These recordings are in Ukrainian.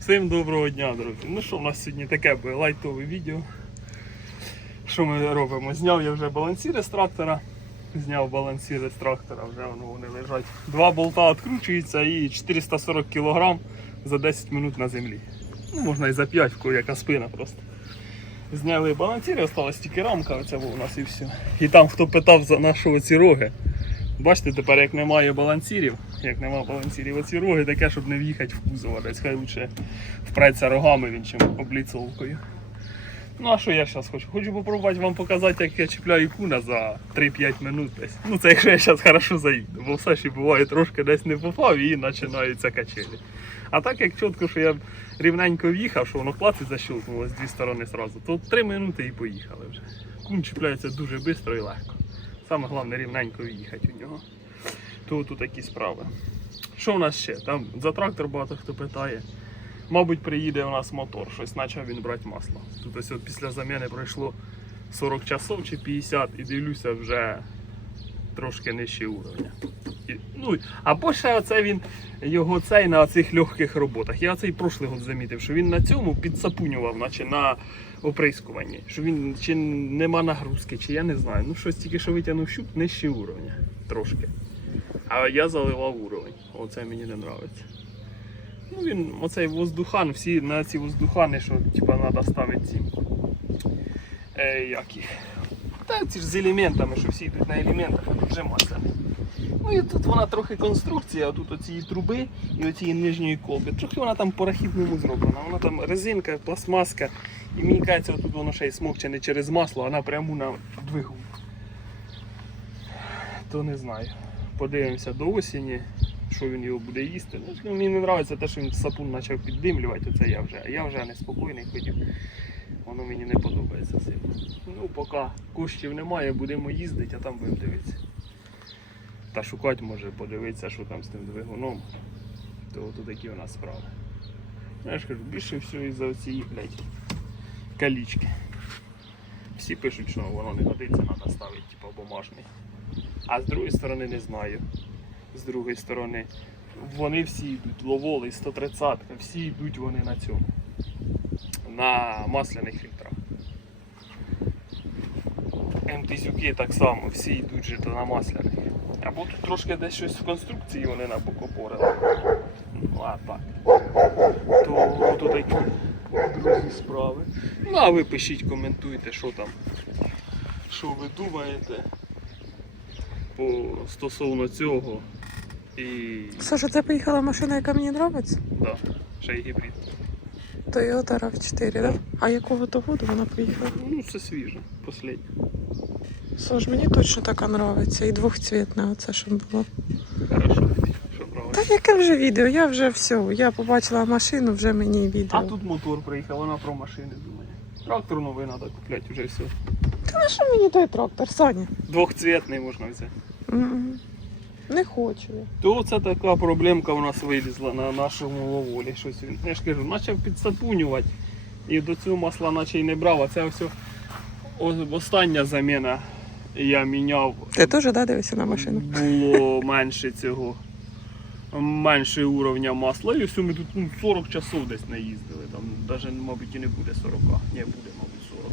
Всім доброго дня, друзі. Ну що, у нас сьогодні таке лайтове відео. Що ми робимо? Зняв я вже балансіри з трактора. Зняв балансіри з трактора, вже воно вони лежать. Два болта відкручуються і 440 кг за 10 минут на землі. Ну, можна і за 5, в кого яка спина просто. Зняли балансіри, осталась тільки рамка, оця у нас і все. І там хто питав за наші ці роги. Бачите, тепер як немає балансірів, як немає балансірів, оці роги таке, щоб не в'їхати в кузов, десь хай лучше впреться рогами він, чим обліцовкою. Ну а що я зараз хочу? Хочу попробувати вам показати, як я чіпляю куна за 3-5 минут десь. Ну це якщо я зараз хорошо заїду, бо все ще буває трошки десь не попав і починаються качелі. А так як чітко, що я рівненько в'їхав, що воно клаці защелкнуло з дві сторони зразу, то 3 минути і поїхали вже. Кун чіпляється дуже швидко і легко. Саме головне рівненько в'їхати у нього. Тут такі справи. Що у нас ще? Там за трактор багато хто питає. Мабуть, приїде у нас мотор, щось почав він брати масло. Тут ось от після заміни пройшло 40 часов чи 50 і дивлюся вже трошки нижче уровня. І, ну, або ще оце він його цей на цих легких роботах. Я цей прошлий год замітив, що він на цьому підсапунював, наче на оприскуванні. Що він чи нема нагрузки, чи я не знаю. Ну щось тільки що витягнув щуп нижче уровня трошки. А я заливав уровень. Оце мені не подобається. Ну він, оцей воздухан, всі на ці воздухани, що типа треба ставити ці. Е, як їх? Та ці ж з елементами, що всі йдуть на елементах, а тут вже масляні. Ну і тут вона трохи конструкція, тут оцієї труби і оцієї нижньої колби. Трохи вона там по рахітному зроблена. Вона там резинка, пластмаска. І мені кажеться, тут воно ще й смокче не через масло, а напряму на двигун. То не знаю. Подивимося до осені, що він його буде їсти. Ну, мені не подобається те, що він сапун почав піддимлювати, оце я вже. Я вже неспокійний хотів. Воно мені не подобається сильно. Ну, поки коштів немає, будемо їздити, а там будемо дивитися. Та шукати може подивитися, що там з тим двигуном. То от такі у нас справи. Я ж кажу, більше всього із-за цієї, блядь, калічки. Всі пишуть, що воно не годиться, треба ставити, типу, бумажний. А з другої сторони не знаю. З другої сторони, вони всі йдуть, ловоли, 130, всі йдуть вони на цьому. На масляних фільтрах. МТЗюки так само, всі йдуть же на масляних. Або тут трошки десь щось в конструкції вони набокопорили. Ну а так. То от такі друзі справи. Ну а ви пишіть, коментуйте, що там. Що ви думаєте по стосовно цього. І Саша, це поїхала машина, яка мені подобається? да, ще й гібрид. Toyota RAV4, да? А якого то году вона поїхала? Ну, все свіже, останнє. Саш, мені точно така подобається. І двохцвітна, оце що було. Хорошо. Та яке вже відео? Я вже все. Я побачила машину, вже мені відео. А тут мотор приїхав, вона про машини думає. Трактор новий треба купляти вже все. Та на що мені той трактор, Саня? Двохцвітний можна взяти. Не хочу. То це така проблемка у нас вилізла на нашому ловолі. Щось він. Я ж кажу, почав підсапунювати. І до цього масла наче й не брав, а це все остання заміна. Я міняв. Ти теж да, дивишся на машину? Було менше цього. Менше уровня масла. І все, ми тут ну, 40 часов десь наїздили. Там навіть, мабуть, і не буде 40. Ні, буде, мабуть, 40.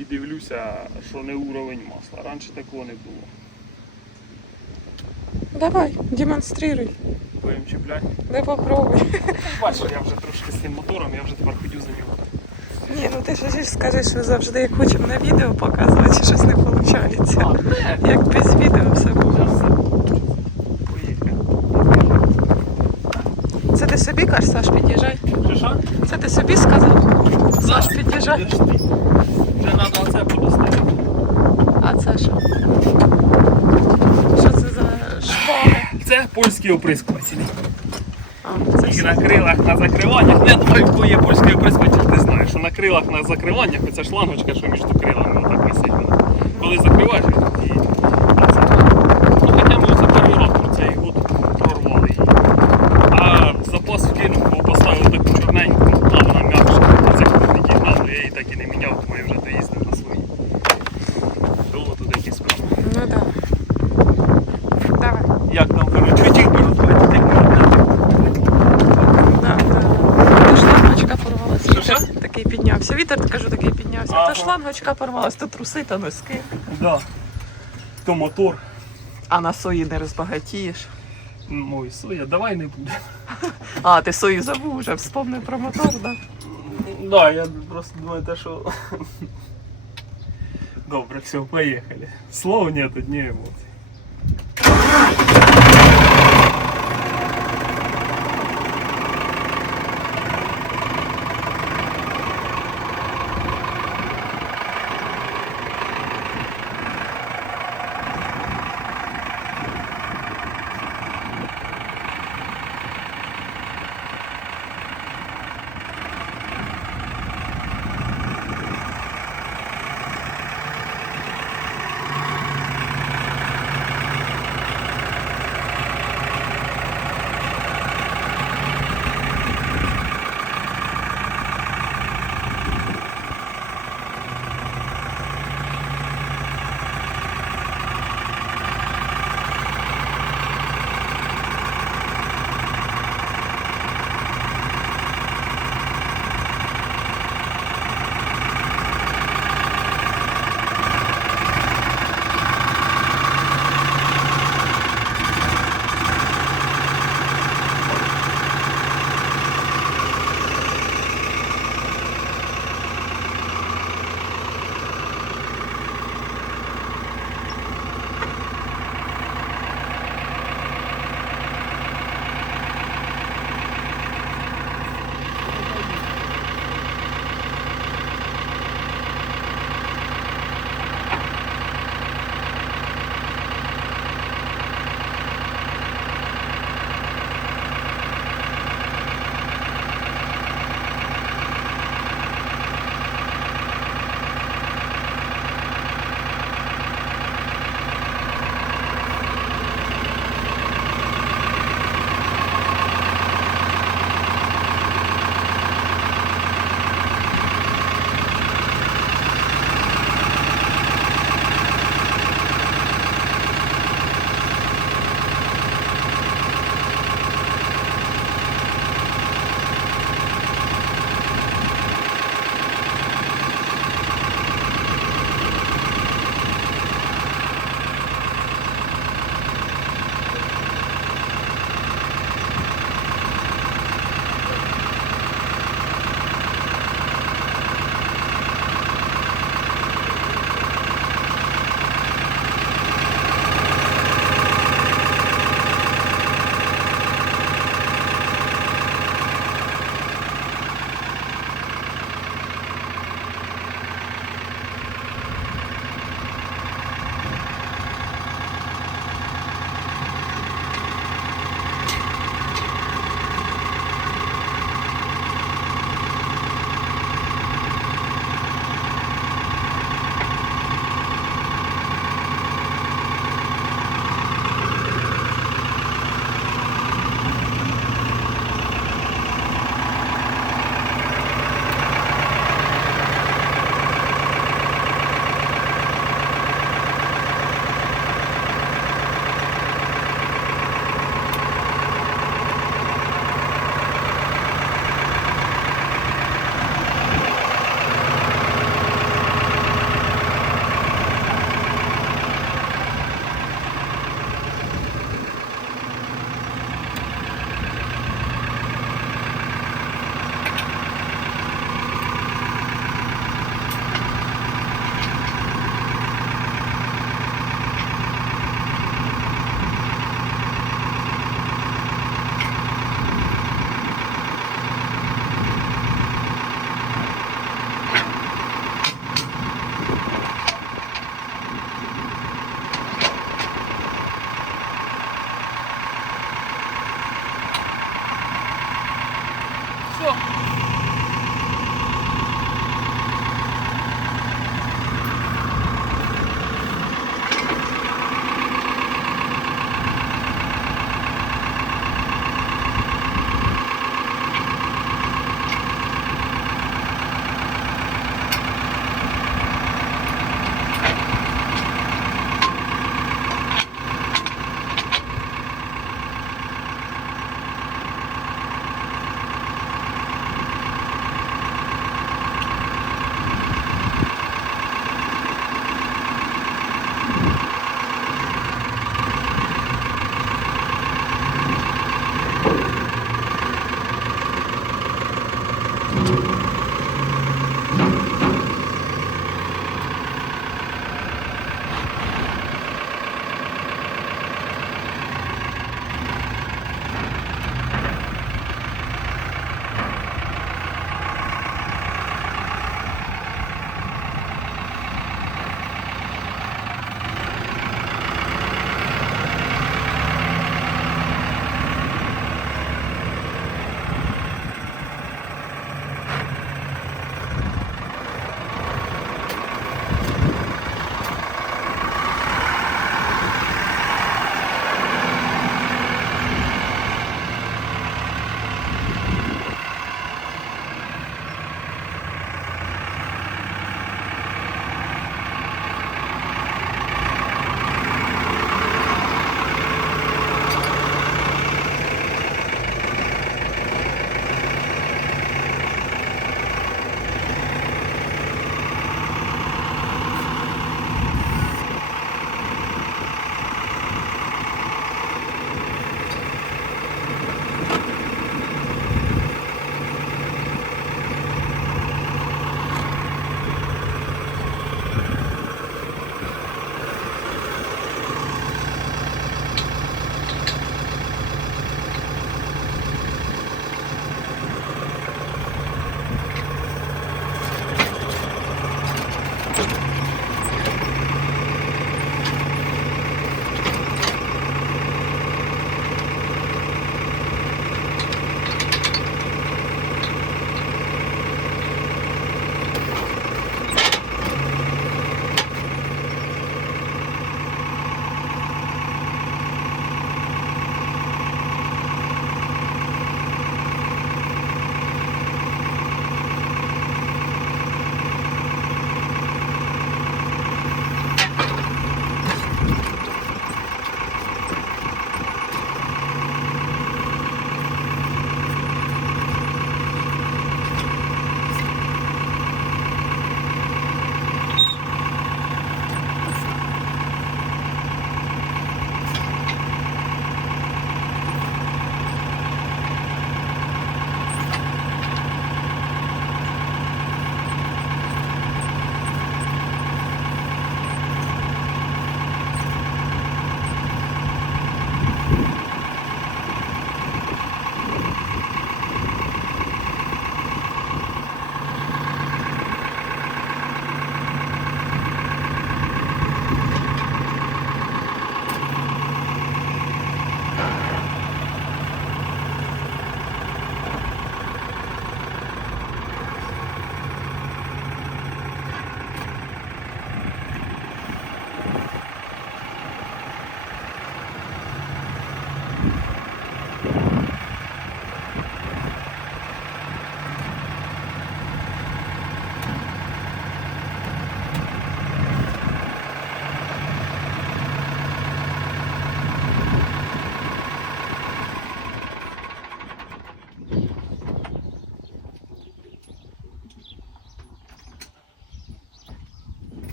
І дивлюся, що не уровень масла. Раніше такого не було. Давай, демонструй. Будемо чіпляти. Не попробуй. Бачиш, я вже трошки з цим мотором, я вже тепер ходю за нього. Ні, ну ти ж скажеш, що завжди як хочемо на відео показувати, чи щось не виходить. А, Як без відео все буде. Це ти собі кажеш, Саш, під'їжджай. Що, що? Це ти собі сказав? Саш, під'їжджай. Вже треба оце подоставити. А це що? Що це за шпаги? Це польські оприскувачі. Тільки на крилах на закриваннях. Я думаю, хто є польський оприскувачі, ти знаєш, що на крилах на закриваннях оця шлангочка, що між крилами отак висить. вона. Коли закриваєш, і оце. Ну, хоча ми оце перший раз про цей год прорвали її. А запас вкинув, бо поставили таку чорненьку, а вона м'якша. Це хто підігнав, я її так і не міняв, тому я вже доїздив на свої. Було тут якісь справи. Ну да. Давай. Як там кажуть, хотів би розбити, так не Да, да. піднявся вітер, кажу, такий То порвалась, то труси, та носки. Да. То мотор. А на сої не розбагатієш. Мой соя, давай не буде. А, ти сою забув вже, вспомнив про мотор, да? Да, я просто думаю, те, що. Добре, все, поїхали. Слов нет, одні емоції.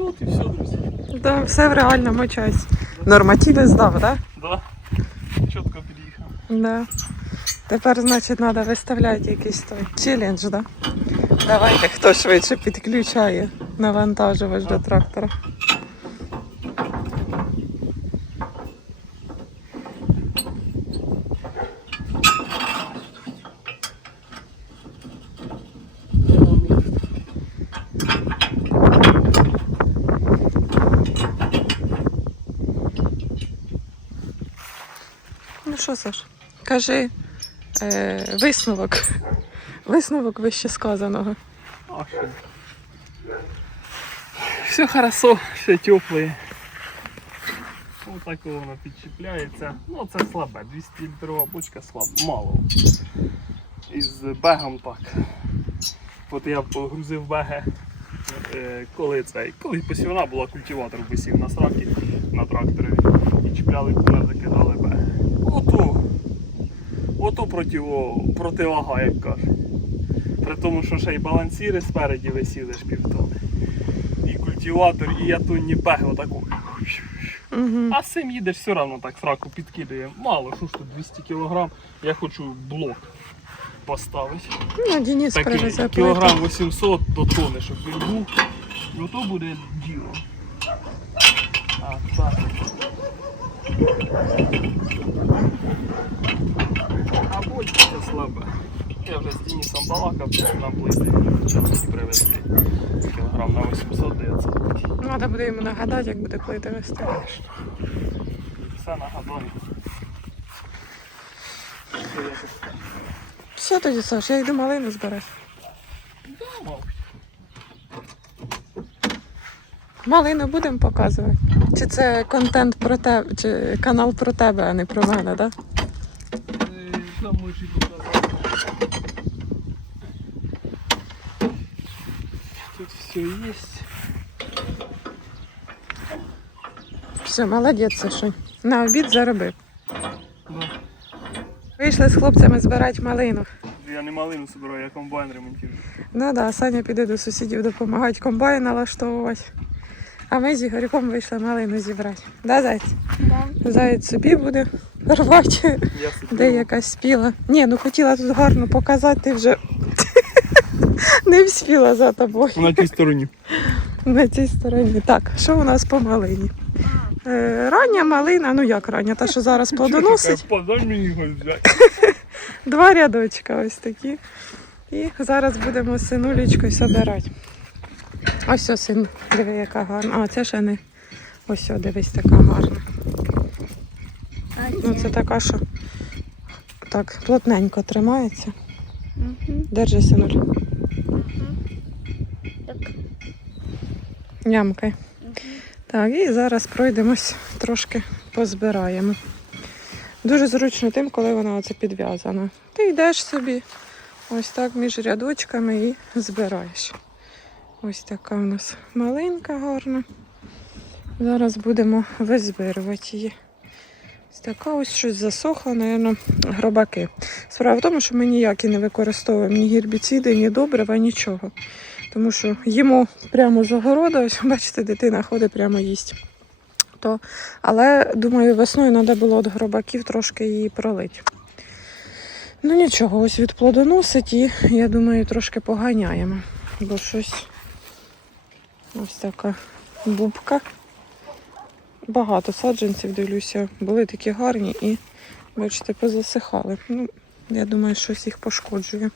От і все, друзі. Да, все в реальному часі. Нормативи здав, так? Да. Чітко під'їхав. Да? Да. Тепер, значить, треба виставляти якийсь той челендж, да? Давайте, хто швидше підключає навантажувач до трактора. Що, Саш, кажи е, висновок. Висновок вище сказаного. А що? Все хорошо, ще тепле. Ось так воно підчіпляється. Ну це слабе, 200 літрова бочка слаб, мало. Із бегом так. От я погрузив беги, е, коли цей, коли посівна була, культиватор висів на сракі на тракторі і чіпляли куля, закидали беги. Ото, ото противо, противага, як кажуть. При тому, що ще й балансіри спереді висіли ж півтони. І культиватор, і я тонні беги отаку. Угу. А з цим їдеш все одно так фраку підкидує. Мало, що ж тут 200 кг. Я хочу блок поставити. Ну, Денис Такий кілограм 800 до тони, щоб він був. Ну то буде діло. А, так. А бочка це слабе. Я вже з Денисом балакав, нам плити час привезти. Кілограм на 800 дається. Треба буде йому нагадати, як буде плити вести. Все нагадаю. Все тоді, Саш, я йду малину збереш. мав? Малину будемо показувати. Чи це контент про тебе, чи канал про тебе, а не про мене, так? Показати. Тут все є. Все, молодець, Сашунь. На обід заробив. Да. Вийшли з хлопцями збирати малину. Я не малину собираю, я комбайн ремонтую. Ну да, Саня піде до сусідів допомагати комбайн налаштовувати. А ми з Ігорьком вийшли малину зібрати. Да, зайць? Да. Заяць собі буде рвати, де якась спіла. Ні, ну хотіла тут гарно показати, ти вже не вспіла за тобою На тій стороні. на цій стороні. Так, що у нас по малині? Е, рання малина, ну як рання, та що зараз плодоносить. Подай мені його взяти. Два рядочка ось такі. І зараз будемо з синулечкою собирати. Ось ось диви, яка гарна. А, це ще не. Ось, дивись, така гарна. Ну, це така, що так плотненько тримається. Мгм. Держи, синуль. Так. Ямкай. Мгм. Так, і зараз пройдемось, трошки позбираємо. Дуже зручно тим, коли вона оце підв'язана. Ти йдеш собі ось так між рядочками і збираєш. Ось така у нас малинка гарна. Зараз будемо визбирувати її. Ось така ось щось засохло, напевно, гробаки. Справа в тому, що ми ніякі не використовуємо ні гербіциди, ні добрива, нічого. Тому що їмо прямо з огороду, ось бачите, дитина ходить прямо їсть. То, але думаю, весною треба було від гробаків трошки її пролити. Ну нічого, ось від плодоносить і я думаю, трошки поганяємо. Бо щось ось така бубка. Багато саджанців, дивлюся, були такі гарні і, бачите, позасихали. Ну, я думаю, щось їх пошкоджує.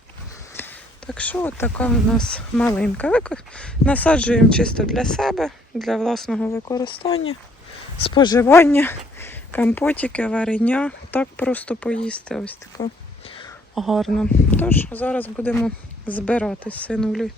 Так що от така у нас малинка. Насаджуємо чисто для себе, для власного використання, споживання, компотики, варення. Так просто поїсти. Ось така гарна. Тож зараз будемо збирати з синулею.